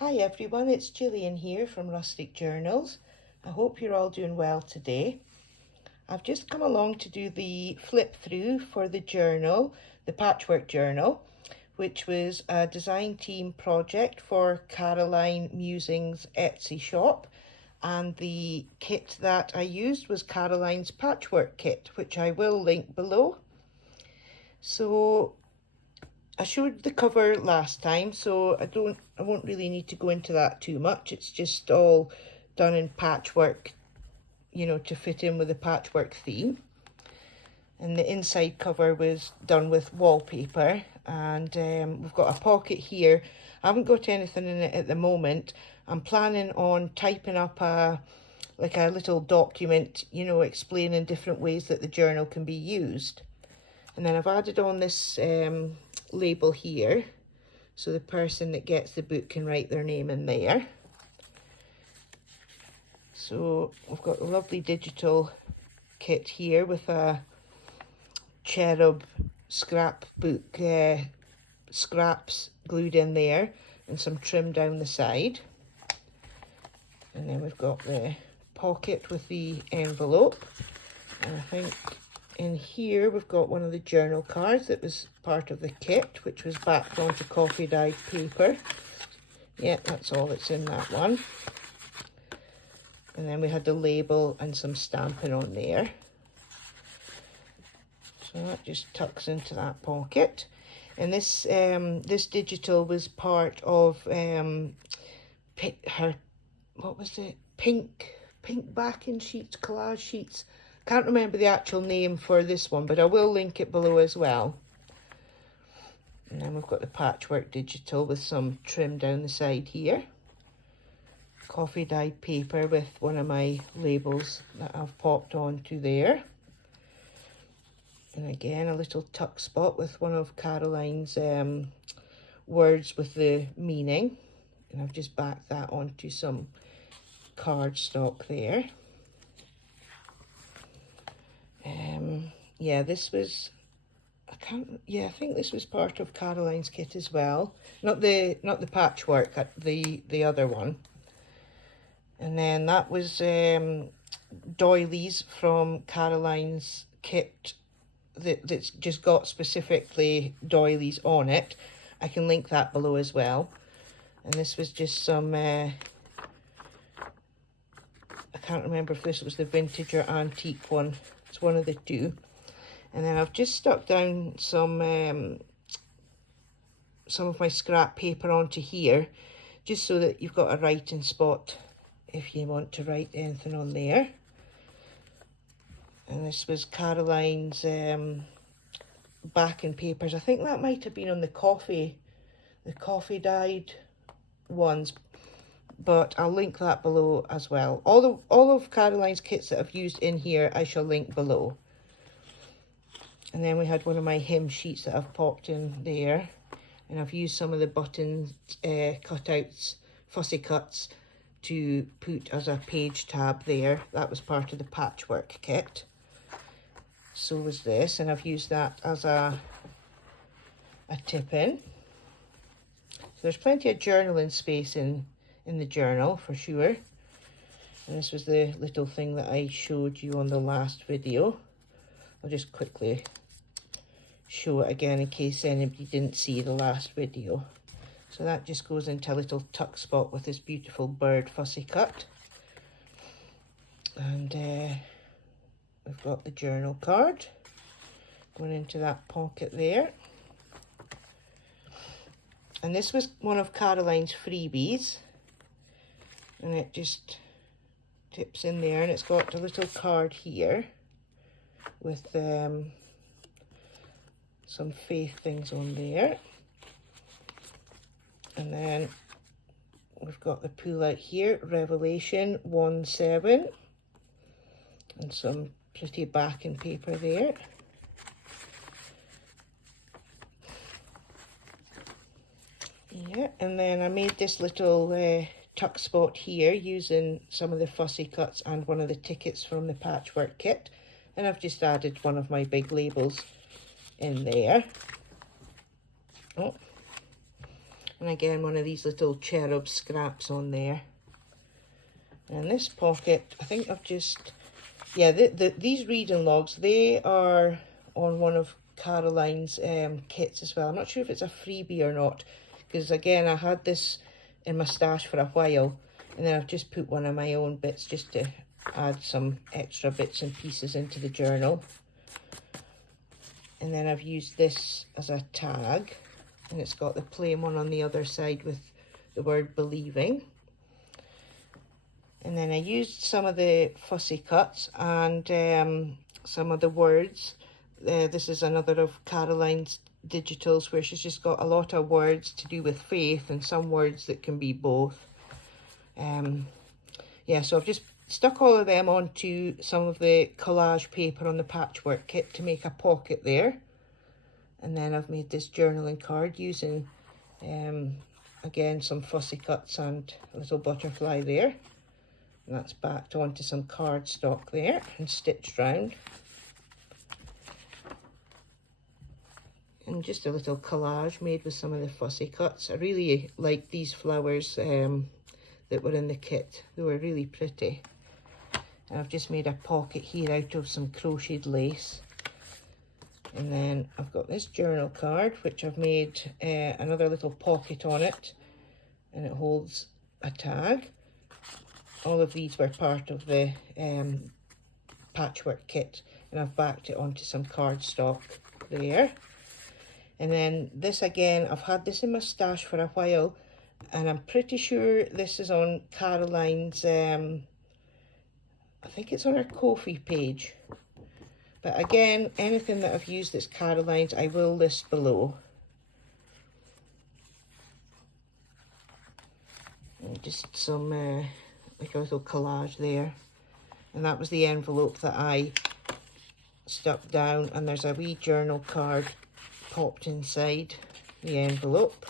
Hi everyone, it's Gillian here from Rustic Journals. I hope you're all doing well today. I've just come along to do the flip through for the journal, the Patchwork journal, which was a design team project for Caroline Musings Etsy shop. And the kit that I used was Caroline's Patchwork kit, which I will link below. So I showed the cover last time, so I won't really need to go into that too much. It's just all done in patchwork, you know, to fit in with the patchwork theme. And the inside cover was done with wallpaper, and we've got a pocket here. I haven't got anything in it at the moment. I'm planning on typing up a little document, you know, explaining different ways that the journal can be used. And then I've added on this label here, so the person that gets the book can write their name in there. So we've got a lovely digital kit here with a cherub scrapbook scraps glued in there and some trim down the side. And then we've got the pocket with the envelope, and I think in here we've got one of the journal cards that was part of the kit, which was backed onto coffee dyed paper. Yeah, that's all that's in that one. And then we had the label and some stamping on there. So that just tucks into that pocket. And this this digital was part of her, what was it? Pink backing sheets, collage sheets. Can't remember the actual name for this one, but I will link it below as well. And then we've got the Patchwork digital with some trim down the side here. Coffee dyed paper with one of my labels that I've popped onto there. And again, a little tuck spot with one of Caroline's words with the meaning. And I've just backed that onto some cardstock there. Yeah, this was, I think this was part of Caroline's kit as well. Not the patchwork, the other one. And then that was doilies from Caroline's kit that's just got specifically doilies on it. I can link that below as well. And this was just some, I can't remember if this was the vintage or antique one. It's one of the two. And then I've just stuck down some of my scrap paper onto here, just so that you've got a writing spot if you want to write anything on there. And this was Caroline's backing papers. I think that might have been on the coffee dyed ones, but I'll link that below as well. All of Caroline's kits that I've used in here I shall link below. And then we had one of my hem sheets that I've popped in there, and I've used some of the button cutouts, fussy cuts, to put as a page tab there. That was part of the Patchwork kit. So was this, and I've used that as a tip in. So there's plenty of journaling space in the journal for sure. And this was the little thing that I showed you on the last video. I'll just quickly show it again in case anybody didn't see the last video. So that just goes into a little tuck spot with this beautiful bird fussy cut. And we've got the journal card going into that pocket there. And this was one of Caroline's freebies. And it just tips in there, and it's got a little card here with some faith things on there. And then we've got the pull out here, Revelation 1:7, and some pretty backing paper there. Yeah, and then I made this little tuck spot here using some of the fussy cuts and one of the tickets from the Patchwork kit, and I've just added one of my big labels in there. Oh. And again, one of these little cherub scraps on there. And this pocket, I think I've just, yeah, these reading logs, they are on one of Caroline's kits as well. I'm not sure if it's a freebie or not, because again, I had this in my stash for a while, and then I've just put one of my own bits just to add some extra bits and pieces into the journal. And then I've used this as a tag, and it's got the plain one on the other side with the word believing. And then I used some of the fussy cuts and some of the words. This is another of Caroline's digitals where she's just got a lot of words to do with faith and some words that can be both. Yeah, so I've just stuck all of them onto some of the collage paper on the patchwork kit to make a pocket there. And then I've made this journaling card using, again, some fussy cuts and a little butterfly there. And that's backed onto some cardstock there and stitched round. And just a little collage made with some of the fussy cuts. I really like these flowers that were in the kit. They were really pretty. And I've just made a pocket here out of some crocheted lace. And then I've got this journal card, which I've made another little pocket on it. And it holds a tag. All of these were part of the patchwork kit. And I've backed it onto some cardstock there. And then this again, I've had this in my stash for a while. And I'm pretty sure this is on Caroline's, I think it's on her Kofi page. But again, anything that I've used that's Caroline's, I will list below. And just some, like a little collage there. And that was the envelope that I stuck down. And there's a wee journal card popped inside the envelope.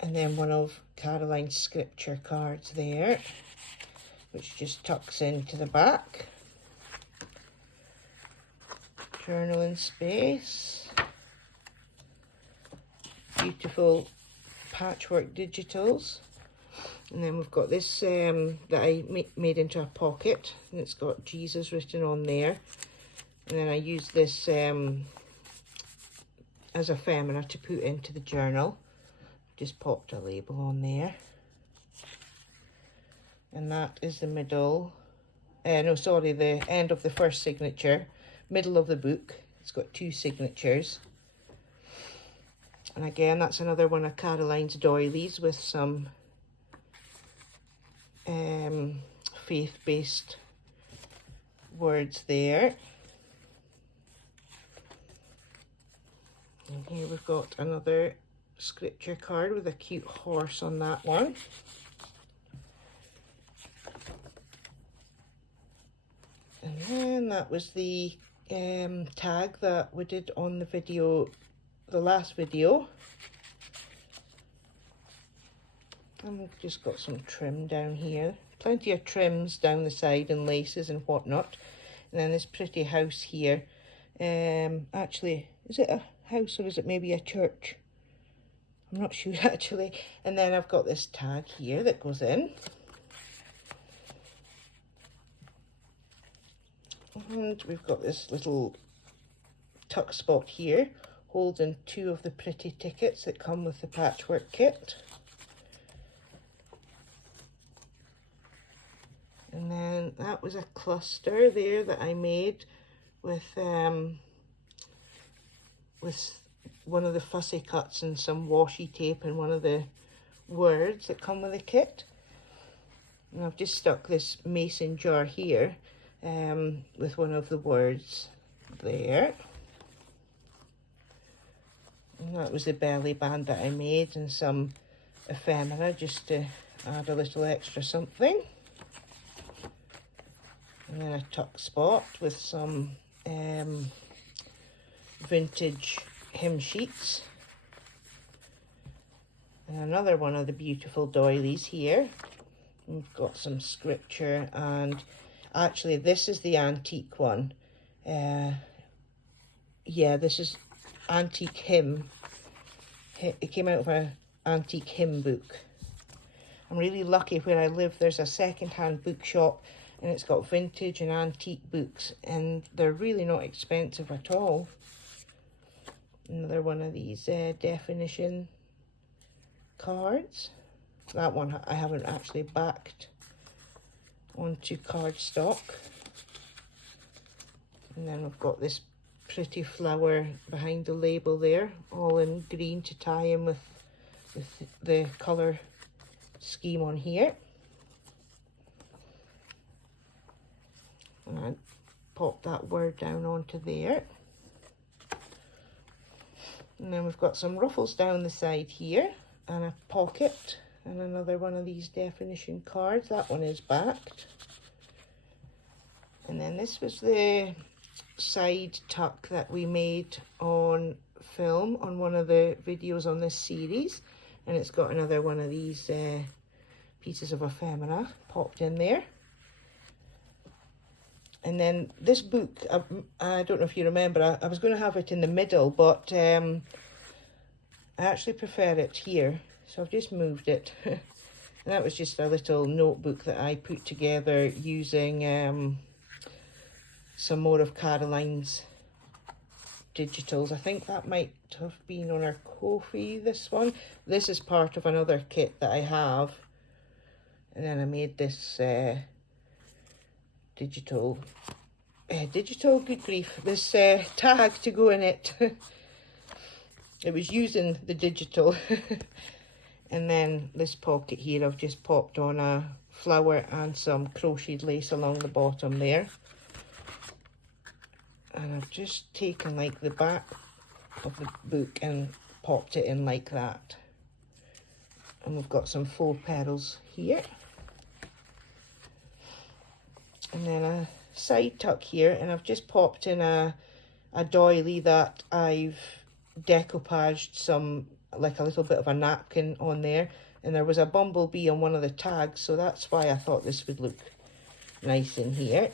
And then one of Caroline's scripture cards there, which just tucks into the back. Journaling space. Beautiful patchwork digitals. And then we've got this that I made into a pocket, and it's got Jesus written on there. And then I used this as ephemera to put into the journal. Just popped a label on there. And that is the middle, no, sorry, the end of the first signature, middle of the book. It's got 2 signatures. And again, that's another one of Caroline's doilies with some faith-based words there. And here we've got another scripture card with a cute horse on that one. And then that was the tag that we did on the video, the last video. And we've just got some trim down here. Plenty of trims down the side and laces and whatnot. And then this pretty house here. Actually, is it a house or is it maybe a church? I'm not sure actually. And then I've got this tag here that goes in. And we've got this little tuck spot here holding 2 of the pretty tickets that come with the patchwork kit. And then that was a cluster there that I made with one of the fussy cuts and some washi tape and one of the words that come with the kit. And I've just stuck this mason jar here with one of the words there. And that was the belly band that I made and some ephemera just to add a little extra something. And then a tuck spot with some vintage hymn sheets. And another one of the beautiful doilies here. We've got some scripture, and actually this is the antique one. Yeah, this is antique hymn. It came out of an antique hymn book. I'm really lucky where I live. There's a second-hand bookshop and it's got vintage and antique books, and they're really not expensive at all. Another one of these definition cards. That one I haven't actually backed onto cardstock. And then we've got this pretty flower behind the label there, all in green to tie in with the colour scheme on here. And I pop that word down onto there. And then we've got some ruffles down the side here, and a pocket, and another one of these definition cards. That one is backed. And then this was the side tuck that we made on film on one of the videos on this series, and it's got another one of these pieces of ephemera popped in there. And then this book, I don't know if you remember, I was going to have it in the middle, but I actually prefer it here, so I've just moved it. And that was just a little notebook that I put together using some more of Carolyn's digitals. I think that might have been on our Kofi, this one. This is part of another kit that I have. And then I made this digital, good grief, this tag to go in it. It was using the digital. And then this pocket here, I've just popped on a flower and some crocheted lace along the bottom there. And I've just taken like the back of the book and popped it in like that. And we've got some faux petals here. And then a side tuck here, and I've just popped in a doily that I've decoupaged some, like a little bit of a napkin on there, and there was a bumblebee on one of the tags, so that's why I thought this would look nice in here.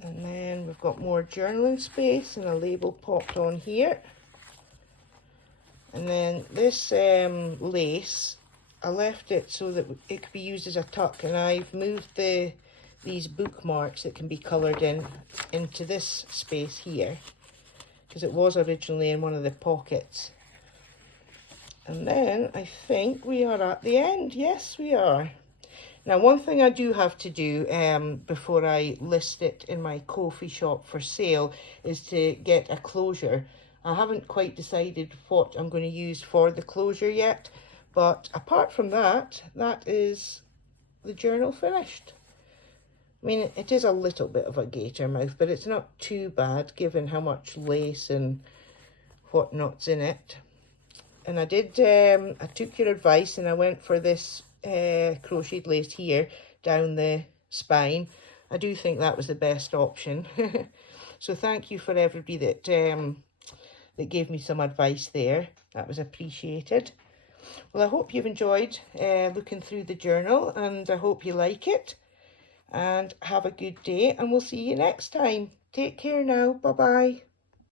And then we've got more journaling space and a label popped on here. And then this lace, I left it so that it could be used as a tuck, and I've moved these bookmarks that can be coloured in into this space here, because it was originally in one of the pockets. And then I think we are at the end. Yes, we are. Now, one thing I do have to do before I list it in my Kofi shop for sale is to get a closure. I haven't quite decided what I'm going to use for the closure yet. But apart from that, that is the journal finished. I mean, it is a little bit of a gator mouth, but it's not too bad given how much lace and whatnot's in it. And I did, I took your advice and I went for this crocheted lace here down the spine. I do think that was the best option. So thank you for everybody that gave me some advice there. That was appreciated. Well, I hope you've enjoyed looking through the journal, and I hope you like it. And have a good day, and we'll see you next time. Take care now. Bye-bye.